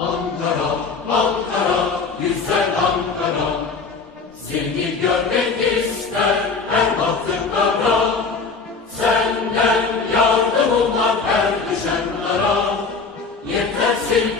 Ankara, Ankara, güzel Ankara, seni görmek ister her baktığım kara. Senden yardım ummak her düşen ara, yetersin